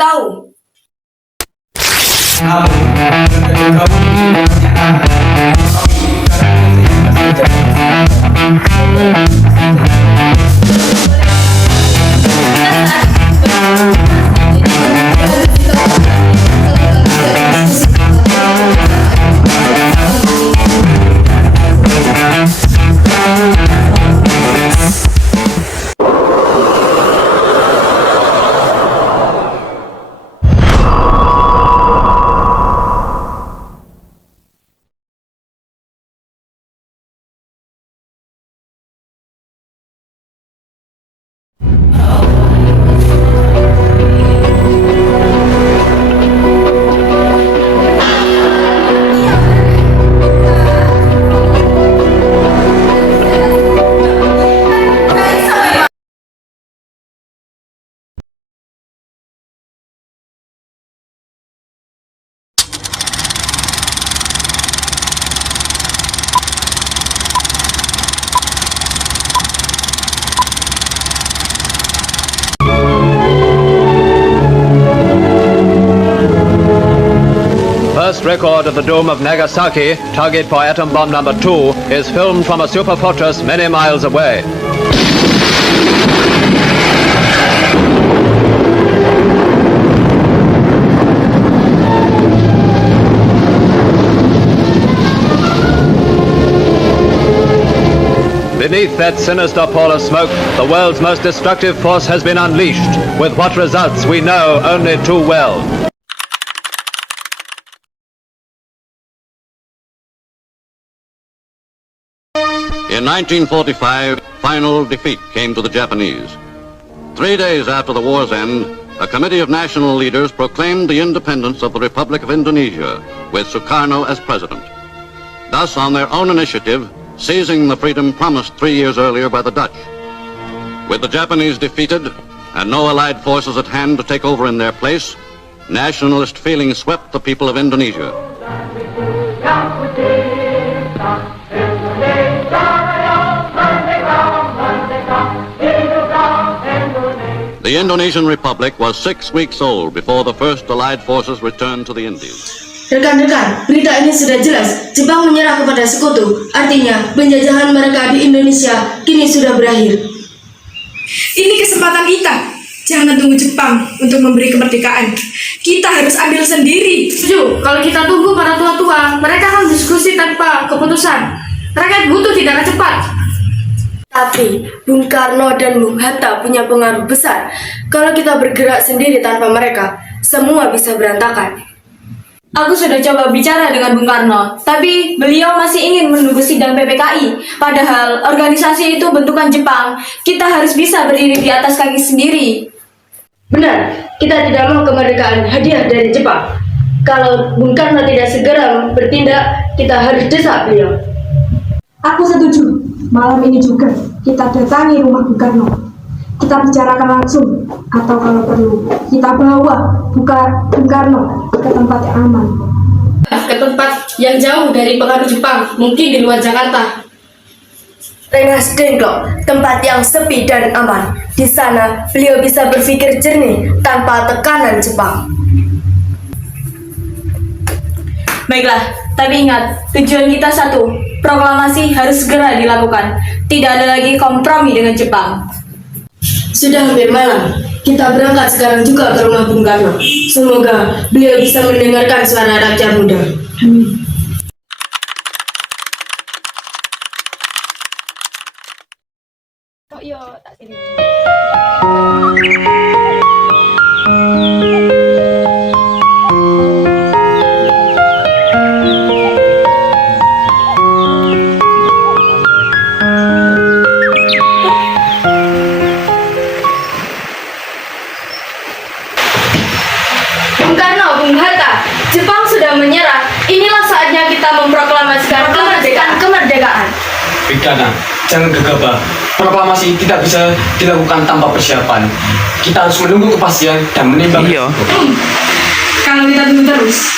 tahu. First record of the doom of Nagasaki, target for atom bomb number 2, is filmed from a super fortress many miles away. Beneath that sinister pall of smoke, the world's most destructive force has been unleashed, with what results we know only too well. In 1945, final defeat came to the Japanese. 3 days after the war's end, a committee of national leaders proclaimed the independence of the Republic of Indonesia, with Sukarno as president. Thus, on their own initiative, seizing the freedom promised 3 years earlier by the Dutch. With the Japanese defeated and no allied forces at hand to take over in their place, nationalist feeling swept the people of Indonesia. The Indonesian Republic was 6 weeks old before the first Allied forces returned to the Indies. Rekan-rekan, berita ini sudah jelas. Jepang menyerah kepada sekutu. Artinya, penjajahan mereka di Indonesia kini sudah berakhir. Ini kesempatan kita. Jangan tunggu Jepang untuk memberi kemerdekaan. Kita harus ambil sendiri. Setuju, kalau kita tunggu para tua-tua, mereka akan diskusi tanpa keputusan. Rakyat butuh tindakan cepat. Tapi, Bung Karno dan Bung Hatta punya pengaruh besar. Kalau kita bergerak sendiri tanpa mereka, semua bisa berantakan. Aku sudah coba bicara dengan Bung Karno, tapi beliau masih ingin menunggu sidang PPKI. Padahal organisasi itu bentukan Jepang. Kita harus bisa berdiri di atas kaki sendiri. Benar, kita tidak mau kemerdekaan hadiah dari Jepang. Kalau Bung Karno tidak segera bertindak, kita harus desak beliau. Aku setuju. Malam ini juga kita datangi rumah Bung Karno. Kita bicarakan langsung, atau kalau perlu kita bawa Bung Karno ke tempat yang aman. Ke tempat yang jauh dari pengaruh Jepang, mungkin di luar Jakarta. Rengas Dengklok, tempat yang sepi dan aman. Di sana, beliau bisa berpikir jernih tanpa tekanan Jepang. Baiklah, tapi ingat, tujuan kita satu. Proklamasi harus segera dilakukan. Tidak ada lagi kompromi dengan Jepang. Sudah hampir malam. Kita berangkat sekarang juga ke rumah Bung Karno. Semoga beliau bisa mendengarkan suara rakyat muda. Bung Karno, Bung Hatta, Jepang sudah menyerah. Inilah saatnya kita memproklamasikan kemerdekaan. Bigana, jangan gegabah. Proklamasi tidak bisa dilakukan tanpa persiapan. Kita harus menunggu kepastian dan menimbang. Kalau kita tunggu terus,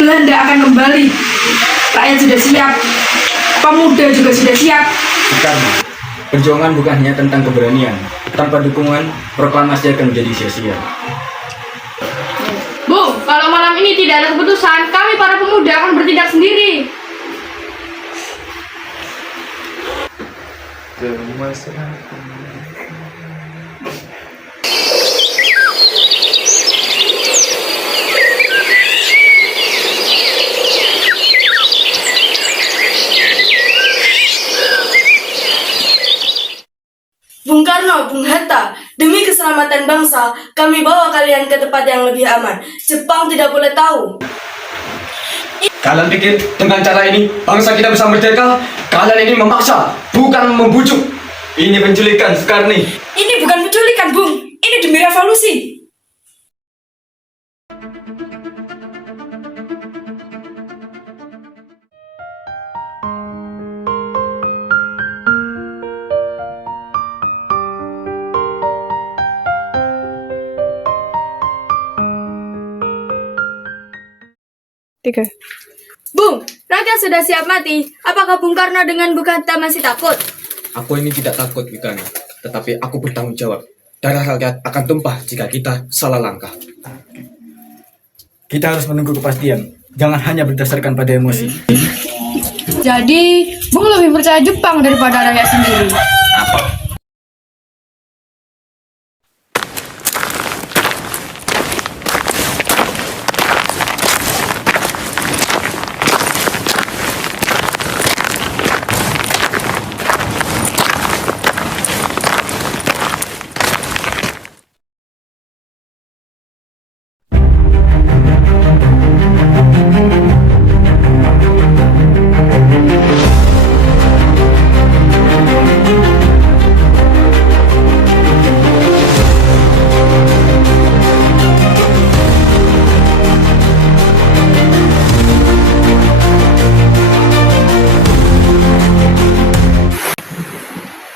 Belanda akan kembali. Rakyat sudah siap. Pemuda juga sudah siap. Bigana, perjuangan bukan hanya tentang keberanian. Tanpa dukungan, proklamasi akan menjadi sia-sia. ini tidak ada keputusan, kami para pemuda akan bertindak sendiri. Bung Karno, Bung Hatta, demi keselamatan bangsa, kami bawa kalian ke tempat yang lebih aman. Jepang tidak boleh tahu. Kalian pikir dengan cara ini bangsa kita bisa merdeka? Kalian ini memaksa, bukan membujuk. Ini penculikan, Soekarni. Ini bukan penculikan, Bung. Ini demi revolusi. Bung, rakyat sudah siap mati. Apakah Bung Karno dengan Bung Hatta masih takut? Aku ini tidak takut, Wikana. Tetapi aku bertanggung jawab. Darah rakyat akan tumpah jika kita salah langkah. Kita harus menunggu kepastian. Jangan hanya berdasarkan pada emosi. Jadi, Bung lebih percaya Jepang daripada rakyat sendiri.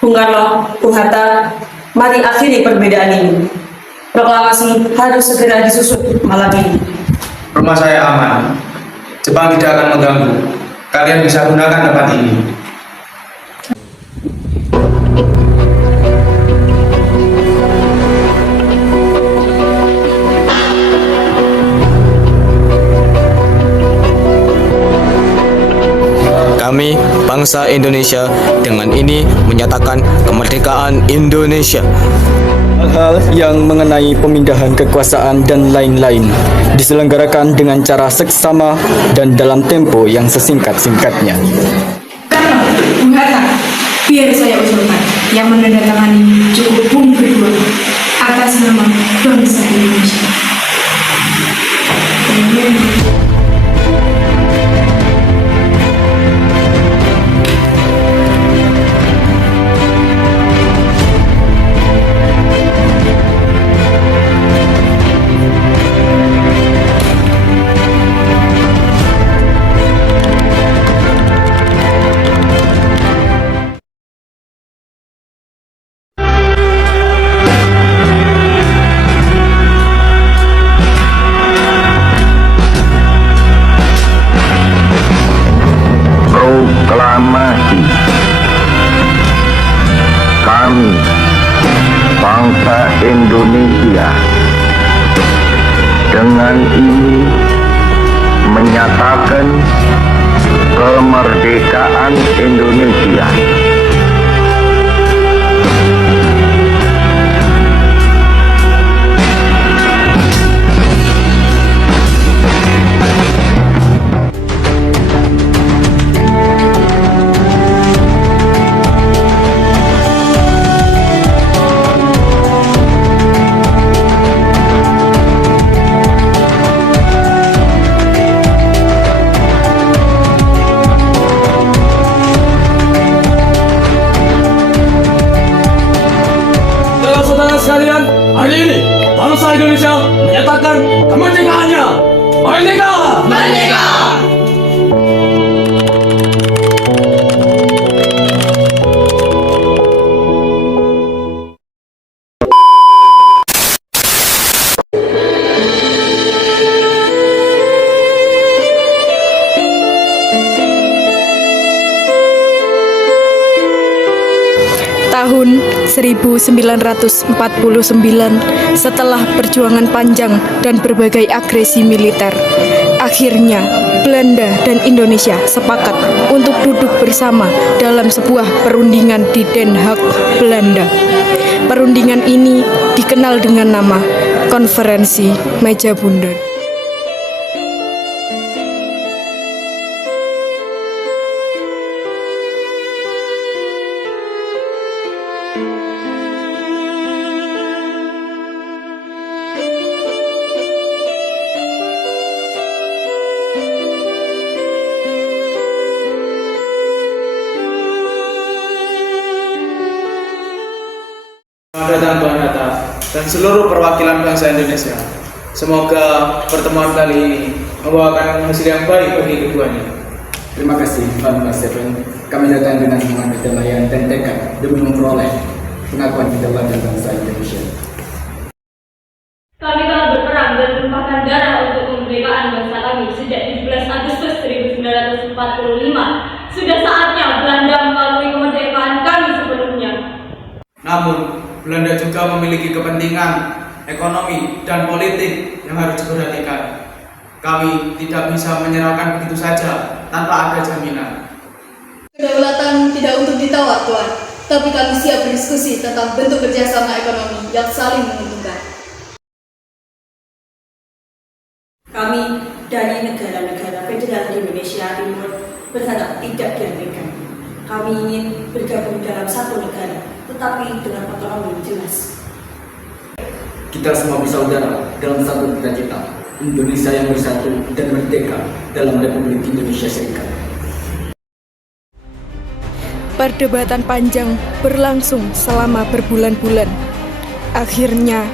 Bung Karno, Bung Hatta, mari akhiri perbedaan ini. Proklamasi harus segera disusun malam ini. Rumah saya aman. Jepang tidak akan mengganggu. Kalian bisa gunakan tempat ini. Kami, bangsa Indonesia, dengan ini menyatakan kemerdekaan Indonesia. Hal-hal yang mengenai pemindahan kekuasaan dan lain-lain diselenggarakan dengan cara seksama dan dalam tempo yang sesingkat-singkatnya. Karno, Bung Hatta, biar saya usulkan yang menandatangani cukup Bung berdua atas nama bangsa Indonesia. Proklamasi. Kami, bangsa Indonesia, dengan ini menyatakan kemerdekaan Indonesia. Saudara-saudara sekalian, hari ini bangsa Indonesia menyatakan kemerdekaannya. Merdeka! Merdeka! Tahun 1949, setelah perjuangan panjang dan berbagai agresi militer, akhirnya Belanda dan Indonesia sepakat untuk duduk bersama dalam sebuah perundingan di Den Haag, Belanda. Perundingan ini dikenal dengan nama Konferensi Meja Bundar. Selamat datang Tuan Hatta dan seluruh perwakilan bangsa Indonesia. Semoga pertemuan kali ini membawakan hasil yang baik bagi keduanya. Terima kasih, Pak Seven. Kami datang dengan semangat kedamaian dan tekad demi memperoleh pengakuan kedaulatan bangsa Indonesia. Kami telah berperang dan menumpahkan darah untuk kemerdekaan bangsa kami sejak 17 Agustus 1945. Sudah saatnya Belanda mengakui kemerdekaan kami sepenuhnya. Namun, Belanda juga memiliki kepentingan ekonomi dan politik yang harus diperhatikan. Kami tidak bisa menyerahkan begitu saja tanpa ada jaminan. Kedaulatan tidak untuk ditawar, Tuan, tapi kami siap berdiskusi tentang bentuk kerjasama ekonomi yang saling menguntungkan. Kami dari negara-negara federal di Indonesia Timur berharap tidak dihentikan. Kami ingin bergabung dalam satu negara, tetapi dengan otonomi jelas. Kita semua bersaudara dalam satu cita-cita, Indonesia yang bersatu dan merdeka dalam Republik Indonesia Serikat. Perdebatan panjang berlangsung selama berbulan-bulan. Akhirnya,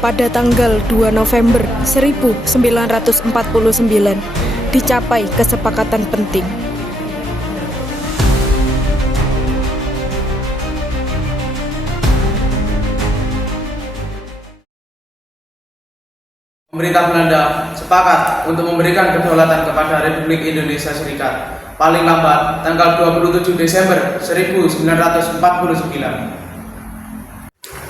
pada tanggal 2 November 1949, dicapai kesepakatan penting. Pemerintah Belanda sepakat untuk memberikan kedaulatan kepada Republik Indonesia Serikat paling lambat tanggal 27 Desember 1949.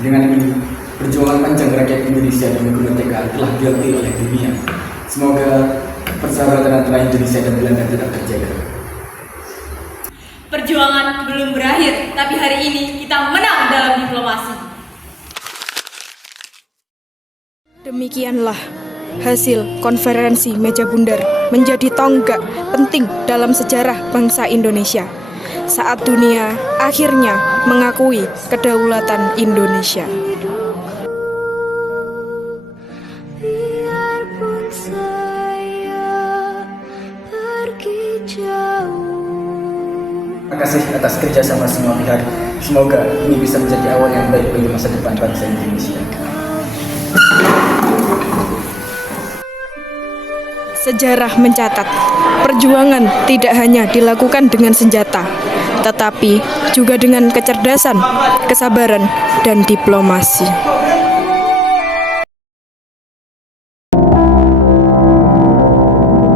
Dengan ini, perjuangan panjang rakyat Indonesia demi kemerdekaan telah diakui oleh dunia. Semoga persahabatan antara Indonesia dan Belanda tetap terjaga. Perjuangan belum berakhir, tapi hari ini kita menang dalam diplomasi. Demikianlah hasil konferensi Meja Bundar menjadi tonggak penting dalam sejarah bangsa Indonesia saat dunia akhirnya mengakui kedaulatan Indonesia. Biarpun saya pergi jauh. Terima kasih atas kerjasama semua pihak. Semoga ini bisa menjadi awal yang baik bagi masa depan bangsa Indonesia. Sejarah mencatat, perjuangan tidak hanya dilakukan dengan senjata, tetapi juga dengan kecerdasan, kesabaran, dan diplomasi.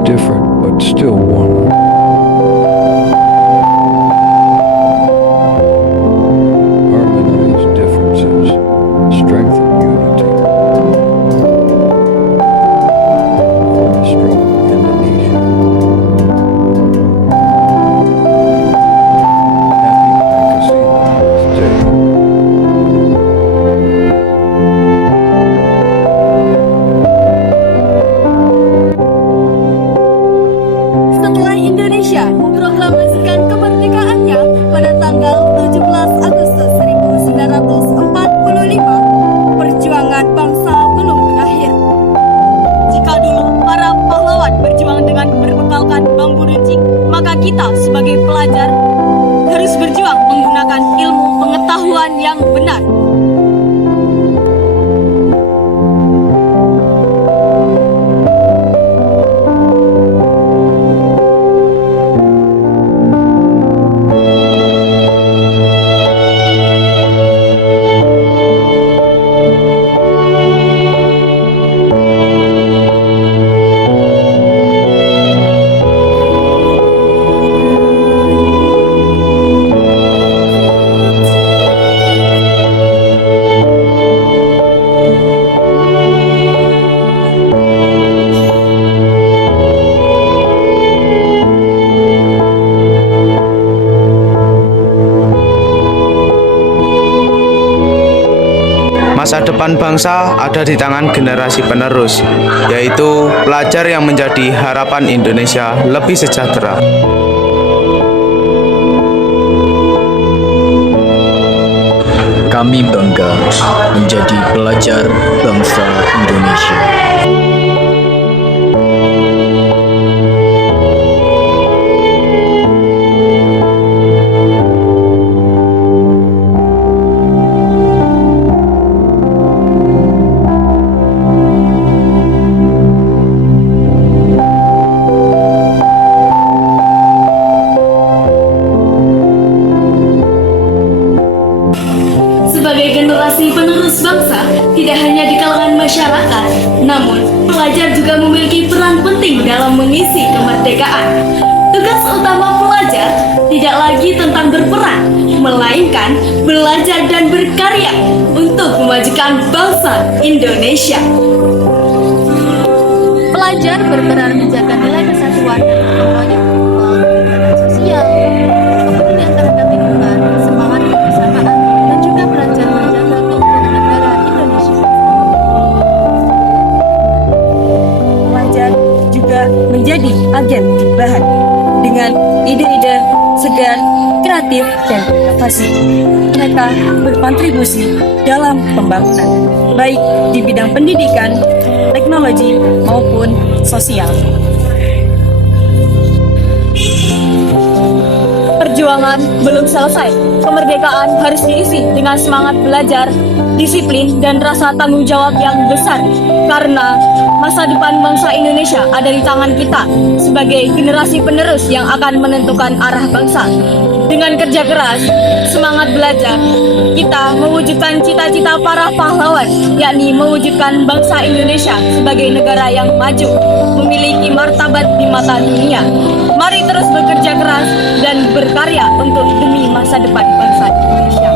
Different but still one. Harmonize differences, strengthen unity. For a strong Indonesia. Happy Pancasila Day. depan bangsa ada di tangan generasi penerus, yaitu pelajar yang menjadi harapan Indonesia lebih sejahtera. Kami bangga menjadi pelajar bangsa Indonesia. Sebagai generasi penerus bangsa, tidak hanya di kalangan masyarakat, namun pelajar juga memiliki peran penting dalam mengisi kemerdekaan. Tugas utama pelajar tidak lagi tentang berperan, melainkan belajar dan berkarya untuk memajukan bangsa Indonesia. Pelajar berperan menjaga nilai kesatuan dan memperoleh kegiatan sosial, kepedulian terhadap lingkungan, semangat kebersamaan, dan juga belajar menjaga keutuhan negara Indonesia. Pelajar juga menjadi agen perubahan dengan ide-ide segar, kreatif, dan inovasi. Mereka berkontribusi dalam pembangunan, baik di bidang pendidikan, teknologi, maupun sosial. Perjuangan belum selesai. Kemerdekaan harus diisi dengan semangat belajar, disiplin, dan rasa tanggung jawab yang besar. Karena masa depan bangsa Indonesia ada di tangan kita sebagai generasi penerus yang akan menentukan arah bangsa. Dengan kerja keras, semangat belajar, kita mewujudkan cita-cita para pahlawan, yakni mewujudkan bangsa Indonesia sebagai negara yang maju, memiliki martabat di mata dunia. Mari terus bekerja keras dan berkarya untuk demi masa depan bangsa Indonesia.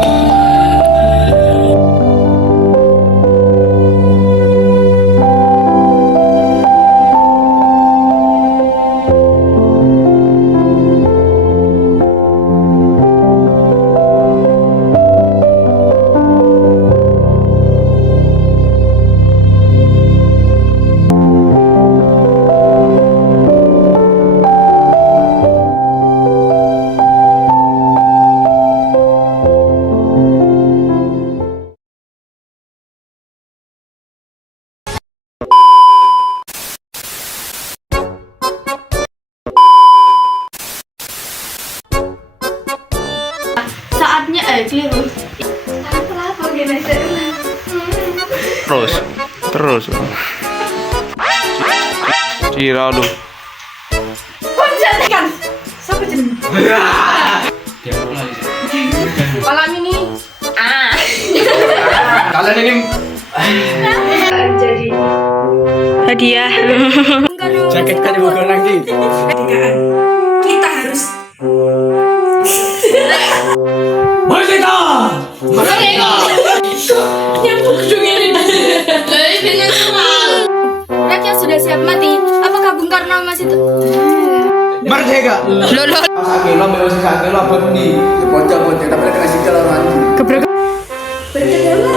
Saatnya keliru. Terus. Cira lu. Kan, siapa jeneng? Malam ini, Kalian ini jadi hadiah. jaketnya dibuka lagi. Kita harus Merdeka! nyambung ini. Rakyat sudah siap mati. Apakah Bung Karno masih Merdeka! Lolo. Sakit lo belum sakit lo apa nih? Bocah-bocah tapi kena sikil orang. Berkedala.